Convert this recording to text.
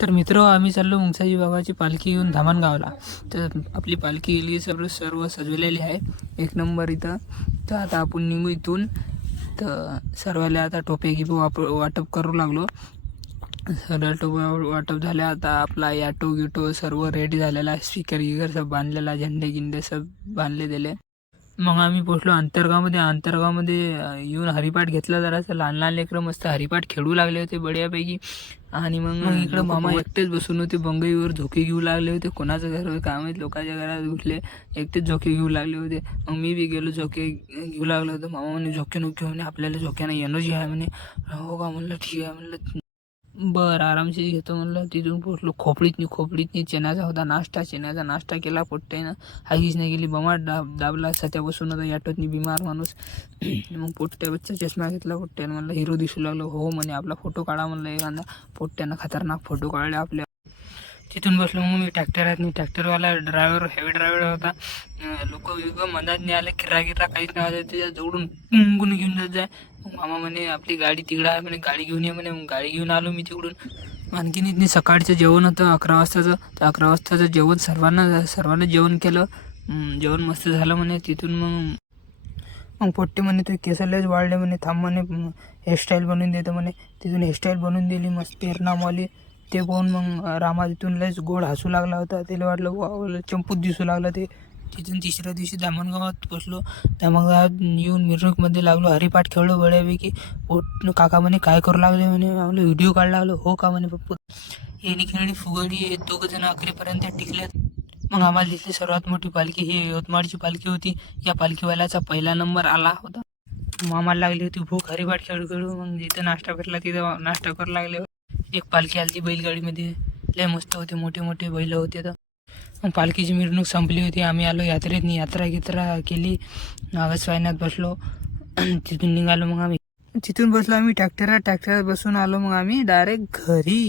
तर मित्र आम्ही चाललो मुंगसाजी बाबाची पालखी घेऊन धामणगावला. तर आपली पालखी गेली सर्व सर्व सजवलेली आहे. एक नंबर इथं. तर आता आपण निघू इथून. तर सर्वाला आता टोपे गिपे वाप वाटप करू लागलो. सर्व टोपे वाटप झाले. आता आपला याटो गिटो सर्व रेडी झालेला आहे. स्पीकर गिकर सब बांधलेला झेंडे गिंडे सब बांधले दिले मग आम्ही पोचलो अंतरगावमध्ये अंतरगावमध्ये येऊन हरिपाठ घेतला जरासं. लहान लहान लेकरं मस्त हरिपाठ खेळू लागले होते बढियापैकी. आणि मग मग इकडं मामा एकटेच बसून होते बंगईवर झोके घेऊ लागले होते. कोणाचं घर काय माहीत लोकांच्या घरात उठले एकटेच झोके घेऊ लागले होते. मग मी बी गेलो झोके घेऊ लागलो होतो. मामा म्हणे झोके नको म्हणे आपल्याला झोक्यानं एनर्जी आहे म्हणे. हो का? म्हणलं ठीक आहे. म्हणलं बरं आरामशीर घेतो म्हणलं. तिथून पोचलो. खोपडीतनी खोपडीतनी चण्याचा होता. नाश्ता चण्याचा नाश्ता केला. पोट्ट्यानं हागीच नाही गेली. बमाट दाब दाबला. सध्या बसून होता याटोतनी बिमार माणूस. मग पोट्ट्या बच्चा चष्मा घेतला. पोट्ट्यानं म्हणलं हिरो दिसू लागलो. हो म्हणे. आपला फोटो काढा म्हणलं एखादा. पोट्ट्यानं खतरनाक फोटो काढले. आपल्या तिथून बसलो मग मी ट्रॅक्टरात नाही ट्रॅक्टरवाला ड्रायव्हर हेवी ड्रायव्हर होता. लोक विक मनात नाही आले किर्रा किर्रा काहीच नाही आलं त्याच्या जवळून पुंगून घेऊन जात जाय मामा म्हणे आपली गाडी तिकडं आहे म्हणे गाडी घेऊन ये म्हणे. मग गाडी घेऊन आलो मी तिकडून. आणखीन इथनी सकाळचं जेवण होतं अकरा वाजताचं. तर अकरा वाजताचं जेवण सर्वांना सर्वांना जेवण केलं. जेवण मस्त झालं म्हणे. तिथून मग मग पोट्टे म्हणे ते केसरलेच वाढले म्हणे. थांब म्हणे. हेअरस्टाईल बनवून देतो म्हणे. तिथून हेअरस्टाईल बनवून दिली मस्त एरनामवाली ते पाहून मग रामा तिथून लयच गोड हसू लागला होता. त्याला वाटलं वा चंपूत दिसू लागला ते. तिथून तिसऱ्या दिवशी धामणगावात पोचलो धामणगावात येऊन मिरवणूकमध्ये लागलो. हरिपाठ खेळलो बड्यापैकी पोट काका म्हणे काय करू लागले? म्हणे आम्हाला व्हिडिओ काढ लागलो. हो का? म्हणे पप्पू. येणी खेळणी फुगडी दोघं जण अकरेपर्यंत टिकल्यात मग आम्हाला दिसली सर्वात मोठी पालखी ही यवतमाळची पालखी होती. या पालखीवाल्याचा पहिला नंबर आला होता. मग आम्हाला लागली होती भूक. हरिपाठ खेळू खेळू मग जिथं नाश्ता भेटला तिथं नाश्ता करू लागले एक पालखी आली बैलगाडीमध्ये. लय मस्त होते मोठे मोठे बैल होते तर. मग पालखीची मिरवणूक संपली होती. आम्ही आलो यात्रेतनी यात्रा गित्रा केली. नागस बसलो. तिथून निघालो मग आम्ही. तिथून बसलो आम्ही ट्रॅक्टरात ट्रॅक्टरात बसून आलो मग आम्ही डायरेक्ट घरी.